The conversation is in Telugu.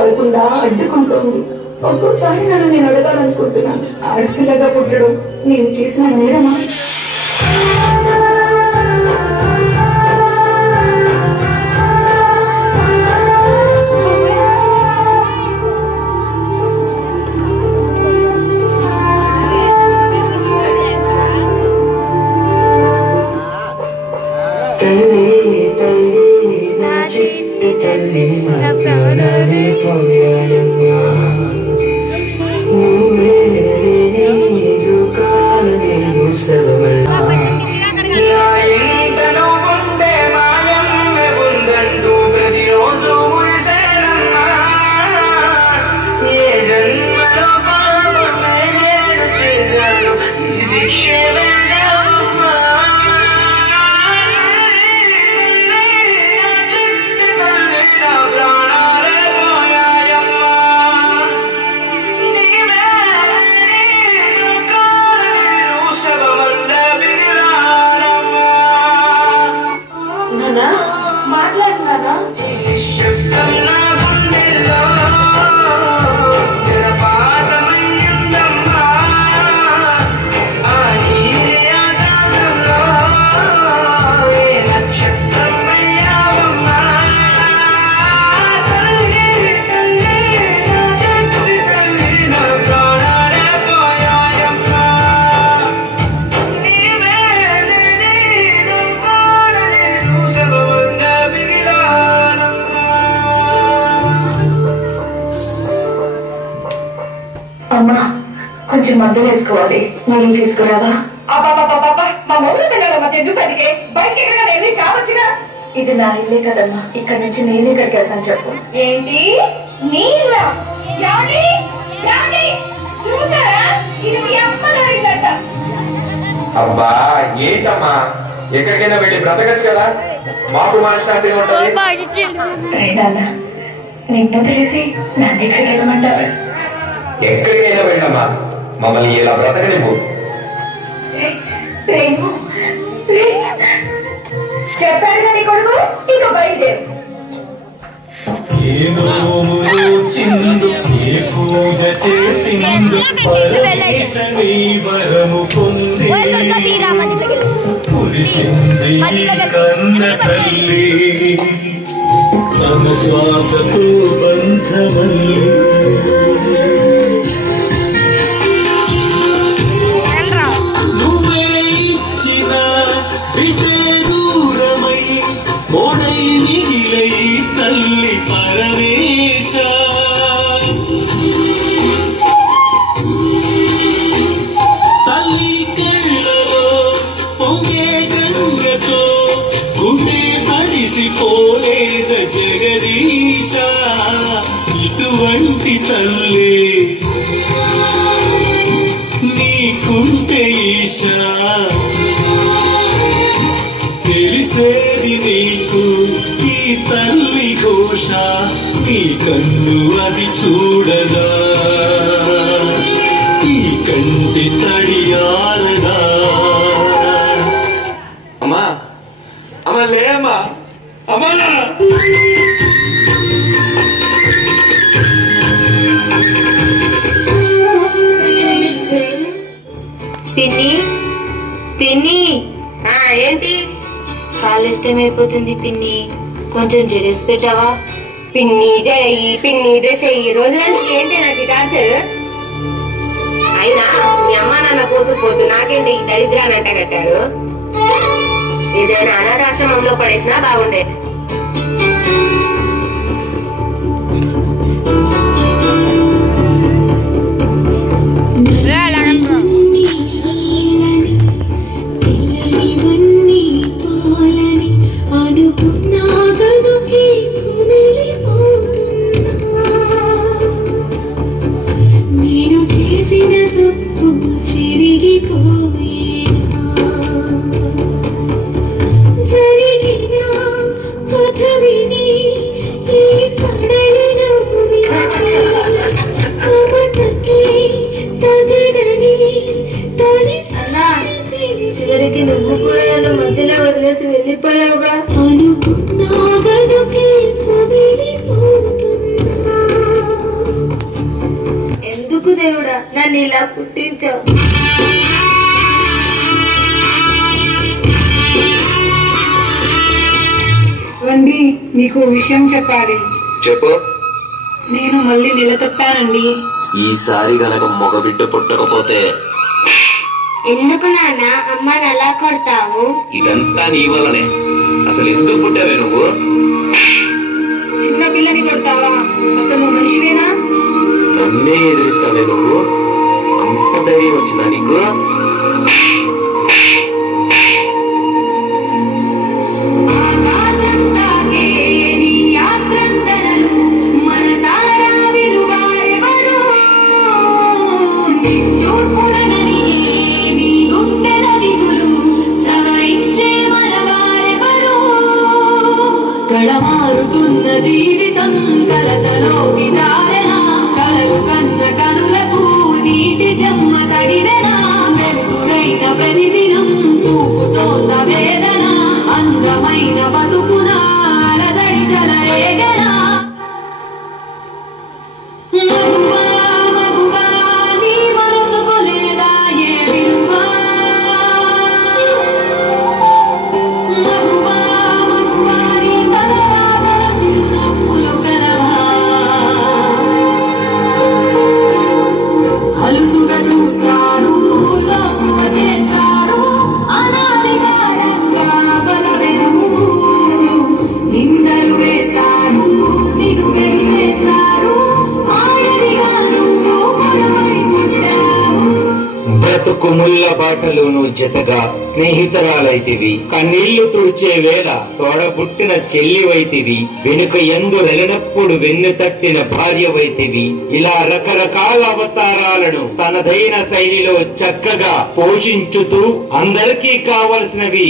పడకుండా అడ్డుకుంటోంది. ఒక్కోసారి నన్ను నేను అడగాలనుకుంటున్నాను, ఆడపిల్లగా పుట్టడం నేను చేసిన నేరమా? అమ్మా, కొంచెం మందు వేసుకోవాలి, నీళ్ళు తీసుకురావా? మా ఊరి పిల్లల మధ్య ఎందుకు అడిగే? బయటికి వెళ్ళి కావచ్చుగా. ఇది నా ఇల్లే కదమ్మా, ఇక్కడ నుంచి నేను ఇక్కడికి వెళ్తాను. చెప్పు. ఏంటి నీళ్ళ? చూసారా, ఇది మీ అమ్మగారిందట. అబ్బా ఏంటమ్మా, ఎక్కడికైనా వెళ్ళి బ్రతకచ్చు కదా, మాకు మనశ్శాంతిగా ఉంటుంది. నాన్న, నిన్ను తెలిసి నన్ను ఎక్కడికి వెళ్ళమంటారు? ఎక్కడికైనా వెళ్ళమ్మా, మమ్మల్ని ఇలా బ్రతకనివ్వు. చెప్పారు కానీ కొడుకు, ఇక బయలుదేరు. పూజ చేసిందు పరమేశని వరము పొంది పురిసింది కన్న తల్లి తన శ్వాసకు బంధమల్లి. నువ్వే ఇచ్చిన ఇటే దూరమై మోడై మిగిలై తల్లి పరమేశ. తల్లి కళ్ళలో పొంగే గంగతో గుండె తడిసిపోలేద జగదీశ. ఇటువంటి తల్లి నీకుంటే ఈశా, తెలిసేది నీకు ఈ తల్లి ఘోష. ఈ కన్ను అది చూడదా, ఈ కంటి తడియారదా. అమ్మా అమ్మా, లేమ్మా అమ్మా. పిన్ని పిన్ని, ఏంటి? కాలేజ్ టైం అయిపోతుంది పిన్ని, కొంచెం డ్రెస్ పెట్టావా? పిన్ని జడయి, పిన్ని డ్రెస్ అయ్యి, రోజులకి ఏంటి నాకు టార్చర్? అయినా మీ అమ్మ నాన్న పోతూ నాకేంటి ఈ దరిద్రాన్ని అంట కట్టారు? ఏదైనా అనాథాశ్రమంలో పడేసినా బాగుండే. నన్ను ఇలా పుట్టించావు. వండి నీకు విషయం చెప్పాలి. చెప్పు. నేను మళ్ళీ నిలదొప్పానండి. ఈసారి గనక మగబిడ్డ పుట్టకపోతే ఎందుకు నాన్న అమ్మని అలా కొడతావు? ఇదంతా నీ వల్లనే. అసలు ఎందుకు పుట్టావే నువ్వు? చిన్న పిల్లని కొడతావా? అసలు నువ్వు మనిషివేనా? నన్నే ఎదిరిస్తావే నువ్వు? అంత ధైర్యం వచ్చిందా నీకు? కళమారుతున్న జీవితం కలతలోకి జారెనా, కలలు కన్న కనులకు నీటి చెమ్మ తగిలెనా, వెలుతురైన ప్రతిదినం చూపుతోన్న వేదన, అందమైన బతుకున అలజడి చెలరేగనా. మగువా మగువా నీ మనసుకు లేదా ఏ విలువా, మగువా మగువా నీ తలరాగల చిరునవ్వులు కలవా, అలుసుగా చూస్తారు లోకువ చేస్తారు అనాధికారంగా బలవెనుగు, నిందలు వేస్తారు నిన్ను వెలివేస్తారు, మాయడిగా నువ్వు పొరబడి పుట్టావు. బ్రతుకు ముళ్ళ బాటలోను జతగా స్నేహితురాలైతివి, కన్నీళ్లు తుడిచే వేళ తోడబుట్టిన చెల్లివైతివి, వెనుక ఎందు రెలనప్పుడు వెన్ను తట్టిన భార్యవైతివి. ఇలా రకరకాల అవతారాలను తనదైన శైలిలో చక్కగా పోషించుతూ అందరికీ కావలసినవి